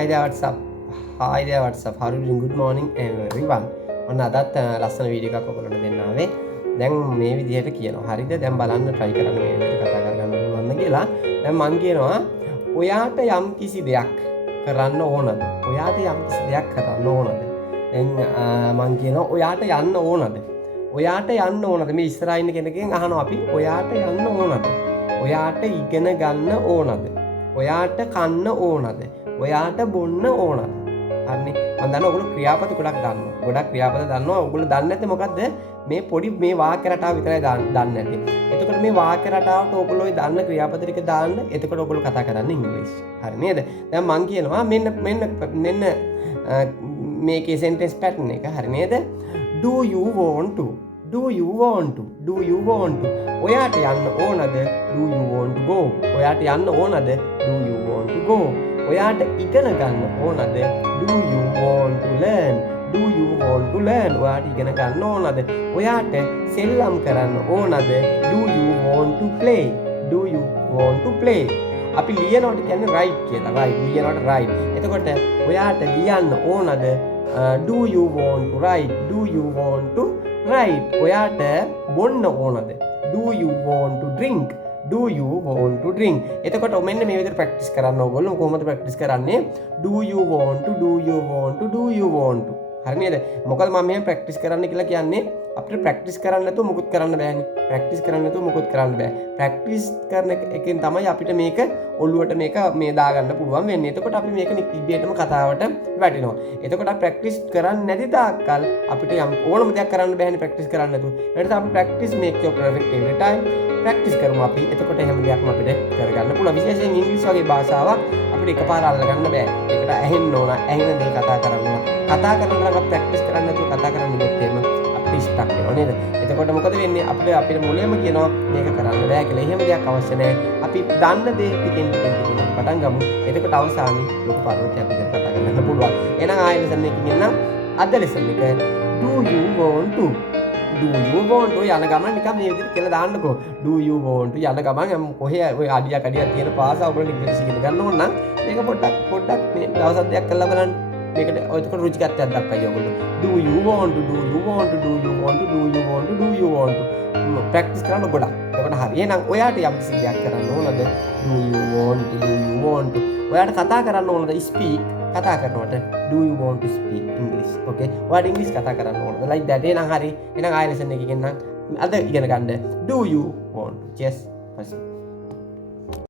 Hi there, what's up? Hi there, what's up? How are you doing? Good morning everyone. ඔන්න අදත් ලස්සන video එකක් ඔයගොල්ලන්ට දෙන්න ආවේ. දැන් මේ විදිහට කියනවා. හරිද? දැන් බලන්න try කරන්න මේ විදිහට කතා කරගන්න පුළුවන්ද කියලා. දැන් මම කියනවා ඔයාට යම් කිසි දෙයක් කරන්න ඕනද? ඔයාට යම් කිසි දෙයක් කරන්න ඕනද? දැන් මම කියනවා ඔයාට යන්න ඕනද? ඔයාට යන්න ඕනද? මේ ඉස්සරහින් ඉන්න කෙනකින් අහනවා අපි ඔයාට යන්න ඕනද? ඔයාට ඉගෙන ගන්න ඕනද? ඔයාට කන්න ඕනද? ඔයාට බොන්න ඕනද? හරිනේ. මම දන්නවා ඔයගොල්ලෝ ක්‍රියාපද ගොඩක් දන්නවා. ගොඩක් ක්‍රියාපද දන්නවා. ඔයගොල්ලෝ දන්නේ නැත්තේ මොකද්ද? මේ පොඩි මේ වාක්‍ය රටාව විතරයි දන්නේ නැත්තේ. එතකොට මේ වාක්‍ය රටාවට ඔයගොල්ලෝ ওই දන්න ක්‍රියාපද ටික දාන්න. එතකොට ඔයගොල්ලෝ කතා කරන්නේ ඉංග්‍රීසි. හරි නේද? දැන් මම කියනවා මෙන්න මේකේ sentence pattern එක. හරි නේද? Do you want to? Do you want to? Do you want to? ඔයාට යන්න ඕනද? Do you want to go? ඔයාට යන්න ඕනද? Do you want to go? ඔයාට ඉගෙන ගන්න ඕනද? Do you want to learn? Do you want to learn? ඔයාට ඉගෙන ගන්න ඕනද? ඔයාට සෙල්ලම් කරන්න ඕනද? Do you want to play? Do you want to play? අපි ලියනවට කියන්නේ write කියලා. write ලියනවට write. එතකොට ඔයාට ලියන්න ඕනද? Do you want to write? Do you want to write? ඔයාට බොන්න ඕනද? Do you want to drink? Do you want to drink? එතකොට මෙන්න මේ විදිහට ප්‍රැක්ටිස් කරන්න ඕගොල්ලෝ කොහොමද ප්‍රැක්ටිස් කරන්නේ? Do you want to? Do you want to? Do you want to? හරි නේද? මොකද මම මෙහෙම ප්‍රැක්ටිස් කරන්න කියලා කියන්නේ අපිට ප්‍රැක්ටිස් කරන්න නැතුව මුකුත් කරන්න බෑනේ. ප්‍රැක්ටිස් කරන්න නැතුව මුකුත් කරන්න බෑ. ප්‍රැක්ටිස් කරන එකෙන් තමයි අපිට මේක ඔළුවට මේක මේ දාගන්න පුළුවන් වෙන්නේ. එතකොට අපි මේක ඉබේටම කතාවට වැටෙනවා. එතකොට අපි ප්‍රැක්ටිස් කරන්නේ නැති තාක්කල් අපිට යම් ඕනම දෙයක් කරන්න බෑනේ ප්‍රැක්ටිස් කරන්න නැතුව. ඒ නිසා අපි practice make your perfect every time practice කරමු අපි. එතකොට එහෙම දෙයක්ම අපිට කරගන්න පුළුවන්. විශේෂයෙන් ඉංග්‍රීසි වගේ භාෂාවක් අපිට එකපාර අල්ලගන්න බෑ. ඒකට ඇහෙන්න ඕන. ඇහෙන දේ කතා කරන්න ඕන. කතා කරනකොට ප්‍රැක්ටිස් කරන්න නැතුව කතා කරන්න ගියොත් එහෙම අපිට ස්ටක් වෙනවා නේද? එතකොට මොකද වෙන්නේ? අපිට මුලින්ම කියනවා මේක කරන්න බෑ කියලා. එහෙම දෙයක් අවශ්‍ය නැහැ. අපි දන්න දේ ටිකෙන් පටන් ගමු. එතකොට අවසානයේ ලොකු පරිවර්තනයක් විදිහට කතා කරන්න පුළුවන්. එහෙනම් ආයෙ ලෙසන් එකකින් එන්න. අද ලෙසන් එක do you want to? Do you want to? යන ගමන් නිකන් මේ විදිහට කියලා දාන්නකෝ. Do you want to? යන ගමන් කොහේ ඔය අඩියක් තියෙන පාස ඔයගොල්ලෝ ඉංග්‍රීසි ඉගෙන ගන්න ඕන නම් මේක පොඩ්ඩක් මේ දවස් දෙකක් කරලා බලන්න. මේකට ඔයකට රුචිකත්වයක් දක්වයි ඔයගොල්ලෝ. Do you want to? Do you want to? Do you want to? Do you want to? Do you want to? Practice කරන්න ගොඩක්. එතකොට හරි. එහෙනම් ඔයාට යම් කිසි දෙයක් කරන්න ඕනද? Do you want to? Do you want to? ඔයාට කතා කරන්න ඕනද? Speak. කතා කරනකොට do you want to speak English? Okay. ඔයාට ඉංග්‍රීසි කතා කරන්න ඕනද? Like that. එහෙනම් හරි. එහෙනම් ආයෙ ලෙසන් එකකින් නම් අද ඉගෙන ගන්න. Do you want to? Just